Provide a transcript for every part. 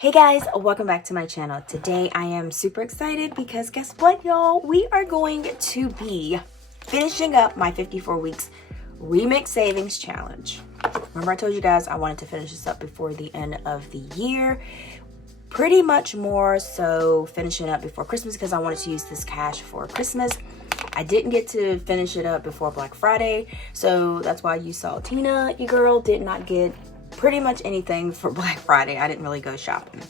Hey guys, welcome back to my channel. Today I am super excited because guess what, y'all? We are going to be finishing up my 54 weeks remix savings challenge. Remember I told you guys I wanted to finish this up before the end of the year. Pretty much more so finishing up before Christmas because I wanted to use this cash for Christmas. I didn't get to finish it up before Black Friday, so that's why you saw Tina, your girl, did not get pretty much anything for Black Friday. I didn't really go shopping.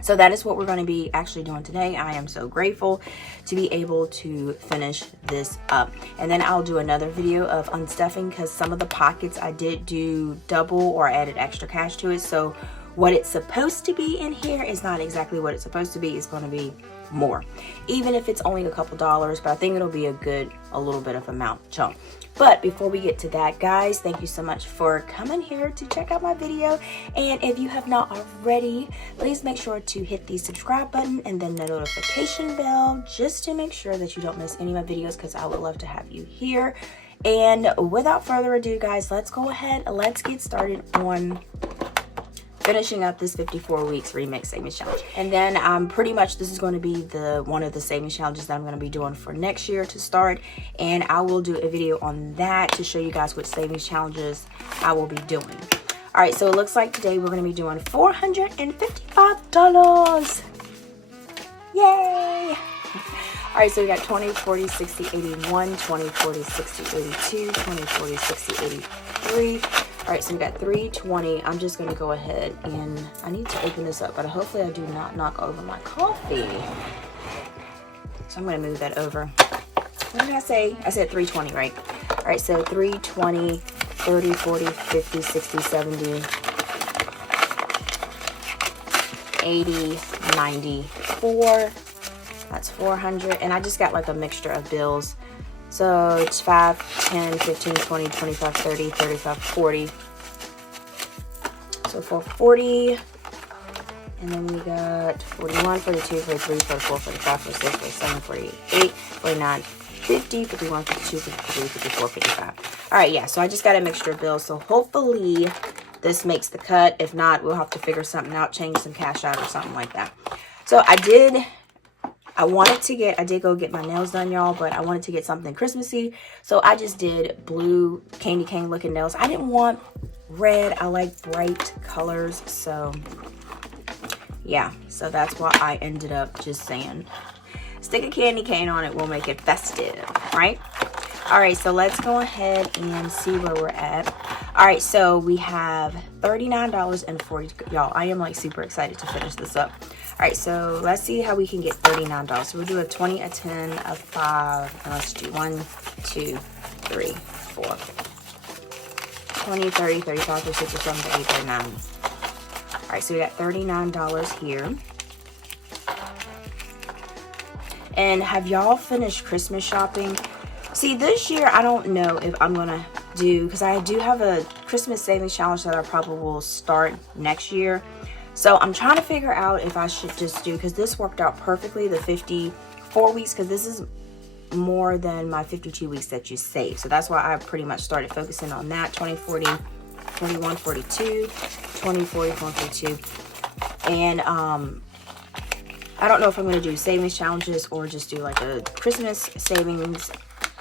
So that is what we're going to be actually doing today. I am so grateful to be able to finish this up. And then I'll do another video of unstuffing because some of the pockets I did do double or added extra cash to it. So what it's supposed to be in here is not exactly what it's supposed to be. It's going to be more, even if it's only a couple dollars, but I think it'll be a little bit of amount chunk. But before we get to that, guys, thank you so much for coming here to check out my video. And if you have not already, please make sure to hit the subscribe button and then the notification bell just to make sure that you don't miss any of my videos, because I would love to have you here. And without further ado, guys, let's go ahead and let's get started on finishing up this 54 weeks remix savings challenge. And then pretty much this is going to be one of the savings challenges that I'm going to be doing for next year to start, and I will do a video on that to show you guys what savings challenges I will be doing. All right, so it looks like today we're going to be doing $455. Yay! All right, so we got 20, 40, 60, 81, 20, 40, 60, 82, 20, 40, 60, 83. All right, so we got 320. I'm just gonna go ahead and I need to open this up, but hopefully I do not knock over my coffee. So I'm gonna move that over. What did I say? I said 320, right? All right, so 320, 30, 40, 50, 60, 70, 80, 94. That's 400. And I just got like a mixture of bills. So it's 5, 10, 15, 20, 25, 30, 35, 40. So 440. And then we got 41, 42, 43, 44, 45, 46, 47, 48, 49, 50, 51, 52, 53, 54, 55. All right, yeah, so I just got a mixture of bills. So hopefully this makes the cut. If not, we'll have to figure something out, change some cash out or something like that. So I did go get my nails done, y'all, but I wanted to get something Christmassy. So I just did blue candy cane looking nails. I didn't want red. I like bright colors. So yeah, so that's why I ended up just saying, stick a candy cane on it. We'll make it festive, right? All right, so let's go ahead and see where we're at. All right, so we have $39.40. Y'all, I am like super excited to finish this up. All right, so let's see how we can get $39. So we'll do a 20, a 10, a 5, and let's do 1, 2, 3, 4, 20, 30, 35, 36, 37, 38, 39. All right, so we got $39 here. And have y'all finished Christmas shopping? See, this year, I don't know if I'm gonna do, because I do have a Christmas savings challenge that I probably will start next year. So I'm trying to figure out if I should just do, because this worked out perfectly, the 54 weeks, because this is more than my 52 weeks that you save. So that's why I pretty much started focusing on that. 20, 40, 41, 42, 20, 40, 42. And I don't know if I'm going to do savings challenges or just do like a Christmas savings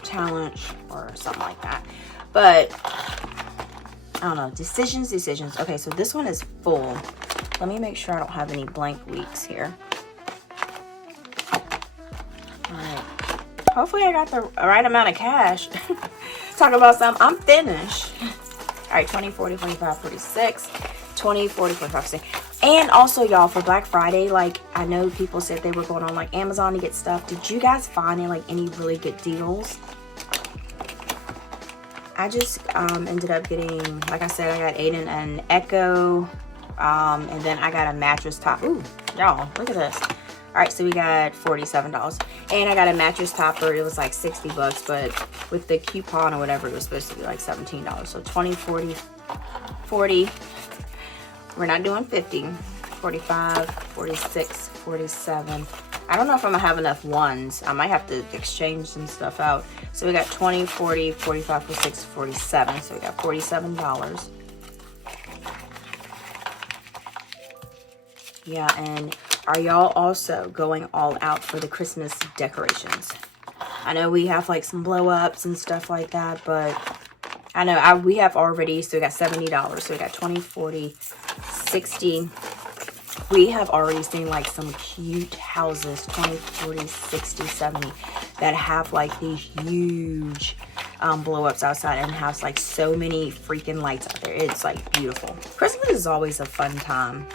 challenge or something like that. But I don't know. Decisions. Okay, so this one is full. Let me make sure I don't have any blank weeks here. All right. Hopefully I got the right amount of cash. Talk about something. I'm finished. All right, 20, 40, 45, 46, 20, 40, 45, 46. And also, y'all, for Black Friday, like, I know people said they were going on like Amazon to get stuff. Did you guys find any really good deals? I just ended up getting, like I said, I got Aiden an Echo. And then I got a mattress top. Ooh, y'all, look at this. All right, so we got $47. And I got a mattress topper. It was like 60 bucks, but with the coupon or whatever, it was supposed to be like $17. So 20, 40, 40. We're not doing 50. 45, 46, 47. I don't know if I'm gonna have enough ones. I might have to exchange some stuff out. So we got 20, 40, 45, 46, 47. So we got $47. Yeah, and are y'all also going all out for the Christmas decorations? I know we have like some blow ups and stuff like that, but I know we have already, so we got $70. So we got 20, 40, 60. We have already seen like some cute houses, 20, 40, 60, 70, that have like these huge blow ups outside and has like so many freaking lights out there. It's like beautiful. Christmas is always a fun time.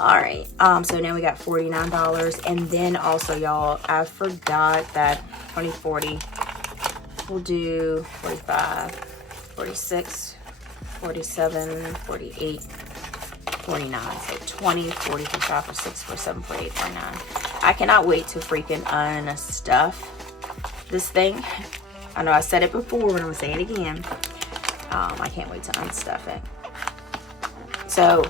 All right, so now we got $49, and then also, y'all, I forgot that 20, 40, we'll do 45, 46, 47, 48, 49, so 20, 40, 45, 46, 47, 48, 49. I cannot wait to freaking unstuff this thing. I know I said it before, but I'm gonna say it again. I can't wait to unstuff it. So,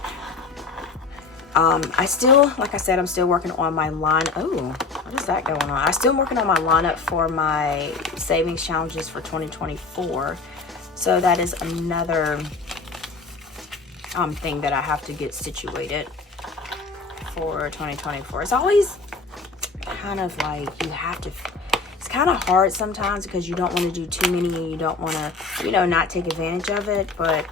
I still, like I said, I'm still working on my line. Oh, what is that going on? I'm still working on my lineup for my savings challenges for 2024. So that is another thing that I have to get situated for 2024. It's always kind of like you have to, it's kind of hard sometimes because you don't want to do too many and you don't want to, you know, not take advantage of it. But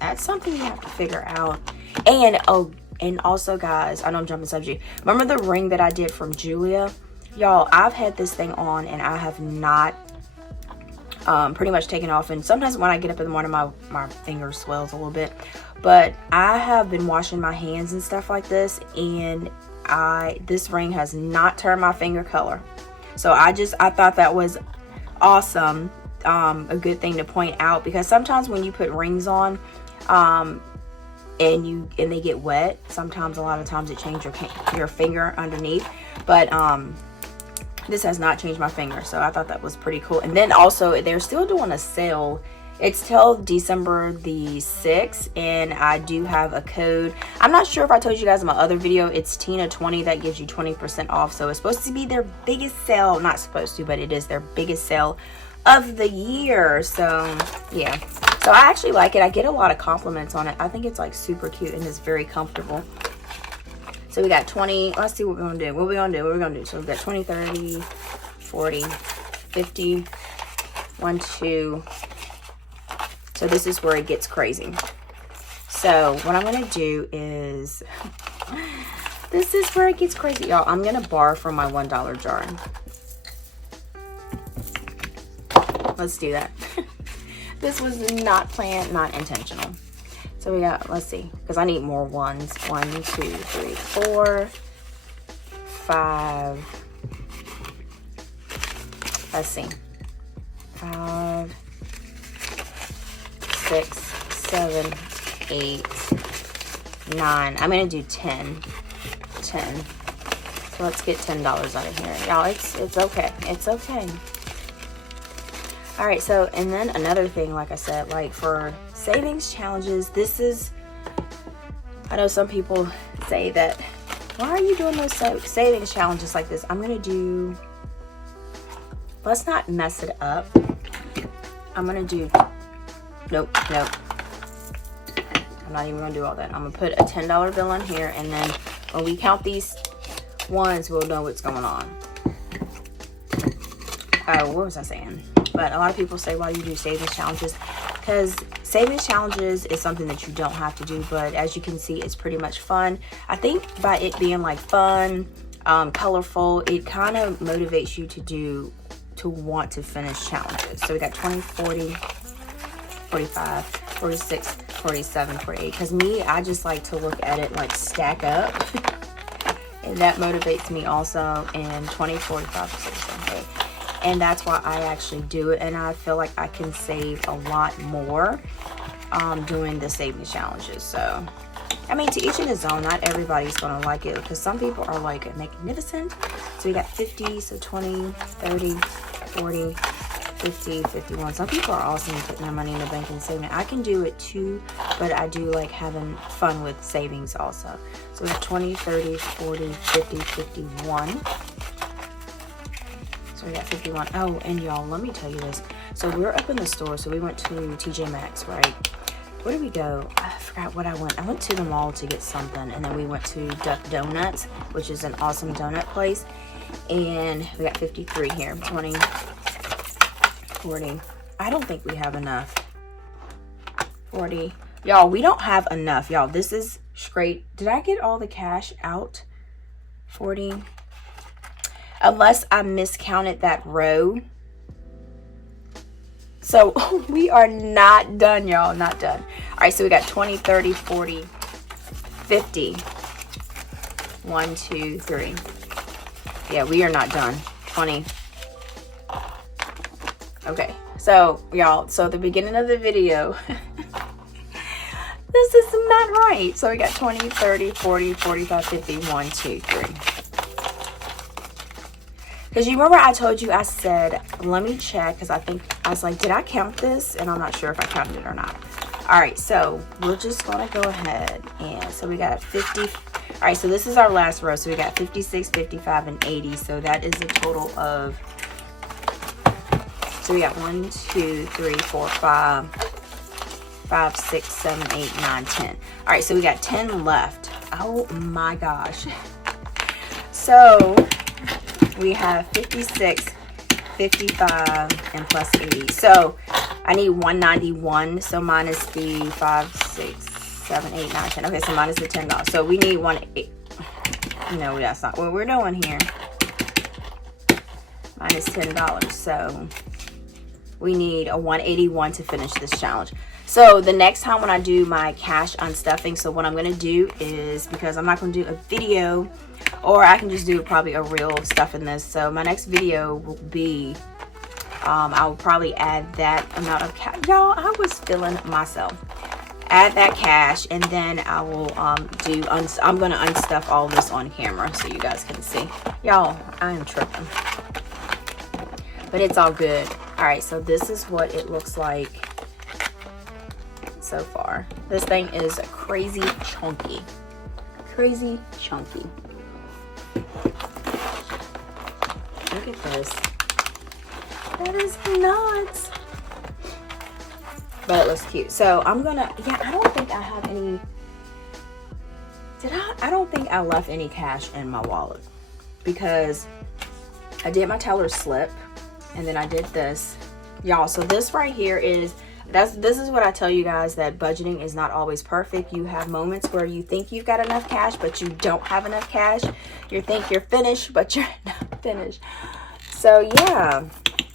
that's something you have to figure out. And oh, and also, guys, I know I'm jumping subject. Remember the ring that I did from Jeulia? Y'all, I've had this thing on and I have not pretty much taken off. And sometimes when I get up in the morning, my finger swells a little bit. But I have been washing my hands and stuff like this, and this ring has not turned my finger color. So I thought that was awesome. A good thing to point out, because sometimes when you put rings on, and they get wet, sometimes a lot of times it changes your finger underneath. But this has not changed my finger, so I thought that was pretty cool. And then also, they're still doing a sale. It's till December the 6th, and I do have a code. I'm not sure if I told you guys in my other video. It's Tina20 that gives you 20% off. So it's supposed to be their biggest sale. Not supposed to, but it is their biggest sale of the year. So yeah, so I actually like it. I get a lot of compliments on it. I think it's like super cute and it's very comfortable. So we got 20. Let's see what we're gonna do. So we've got 20, 30, 40, 50, 1, 2. So this is where it gets crazy. So what I'm gonna do is, this is where it gets crazy, y'all. I'm gonna borrow from my $1 jar. Let's do that. This was not planned, not intentional. So we got, let's see, because I need more ones. 1, 2, 3, 4, 5. Let's see. 5, 6, 7, 8, 9. I'm gonna do 10. So let's get $10 out of here, y'all. It's okay. It's okay. All right, so, and then another thing, like I said, like for savings challenges, this is, I know some people say that, why are you doing those savings challenges like this? I'm gonna do, let's not mess it up. I'm gonna do, nope. I'm not even gonna do all that. I'm gonna put a $10 bill on here, and then when we count these ones, we'll know what's going on. What was I saying? But a lot of people say, why do you do savings challenges? Because savings challenges is something that you don't have to do, but as you can see, it's pretty much fun. I think by it being like fun, colorful, it kind of motivates you to want to finish challenges. So we got 20, 40, 45, 46, 47, 48. Because me, I just like to look at it like stack up. And that motivates me also. In 20, 45, 47, 48. And that's why I actually do it, and I feel like I can save a lot more doing the savings challenges. So I mean, to each in his own. Not everybody's gonna like it, because some people are like magnificent. So we got 50, so 20, 30, 40, 50, 51. Some people are awesome putting their money in the bank and saving it. I can do it too, but I do like having fun with savings also. So we have 20, 30, 40, 50, 51. So we got 51. Oh, and y'all, let me tell you this. So we're up in the store. So we went to TJ Maxx, right? where did we go? I forgot what I went. I went to the mall to get something, and then we went to Duck Donuts, which is an awesome donut place. And we got 53 here. 20, 40. I don't think we have enough. 40. Y'all, we don't have enough. Y'all, this is straight. Did I get all the cash out? 40. Unless I miscounted that row. So we are not done, y'all. Not done. All right, so we got 20, 30, 40, 50. 1, 2, 3. Yeah, we are not done. 20. Okay, so y'all, so at the beginning of the video, this is not right. So we got 20, 30, 40, 45, 50, 1, 2, 3. Because you remember I told you, I said, let me check, because I was like, did I count this? And I'm not sure if I counted it or not. All right, so we're just going to go ahead. And so we got 50. All right, so this is our last row. So we got 56, 55, and 80. So that is a total of, so we got 1, 2, 3, 4, 5, 5, 6, 7, 8, 9, 10. All right, so we got 10 left. Oh my gosh. So we have 56, 55, and plus 80. So I need 191. So minus the 5, 6, 7, 8, 9, 10. Okay, so minus the $10. So we need no, that's not what we're doing here. Minus $10. So we need a 181 to finish this challenge. So the next time when I do my cash unstuffing, so what I'm going to do is, because I'm not going to do a video, or I can just do probably a real stuffing this. So my next video will be, I will probably add that amount of cash. Y'all, I was feeling myself. Add that cash, and then I will I'm going to unstuff all this on camera so you guys can see. Y'all, I am tripping. But it's all good. All right, so this is what it looks like so far. This thing is crazy chunky. Crazy chunky. Look at this. That is nuts. But it looks cute. So I'm gonna, yeah, I don't think I have any, I don't think I left any cash in my wallet, because I did my teller slip, and then I did this. Y'all, so this right here is, this is what I tell you guys, that budgeting is not always perfect. You have moments where you think you've got enough cash, but you don't have enough cash. You think you're finished, but you're not finished. So yeah.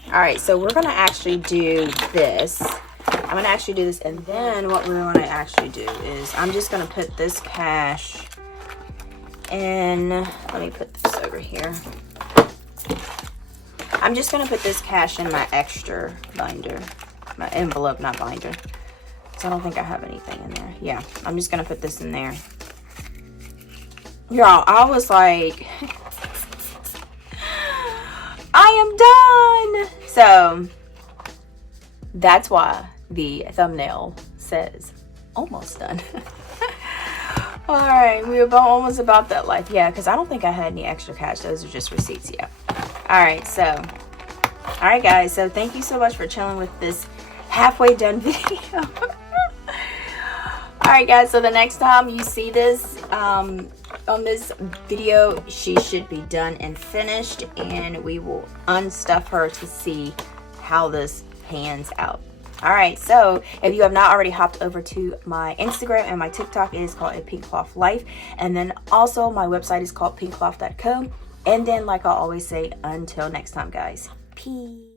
All right, so we're gonna actually do this. I'm gonna actually do this, and then what we're gonna actually do is I'm just gonna put this cash in. Let me put this over here. I'm just gonna put this cash in my extra binder. My envelope, not binder. So I don't think I have anything in there. Yeah, I'm just gonna put this in there. Y'all, I was like, I am done. So that's why the thumbnail says almost done. All right, we're almost about that life. Yeah, because I don't think I had any extra cash. Those are just receipts. Yeah. All right, so, all right, guys. So thank you so much for chilling with this halfway done video. All right, guys. So the next time you see this on this video, she should be done and finished, and we will unstuff her to see how this pans out. All right, so if you have not already hopped over to my Instagram and my TikTok, it is called 𝗗𝗚𝗏𝗡�life, and then also my website is called 𝗗𝗚𝗏𝗡𝗧.co. And then, like I always say, until next time, guys, peace.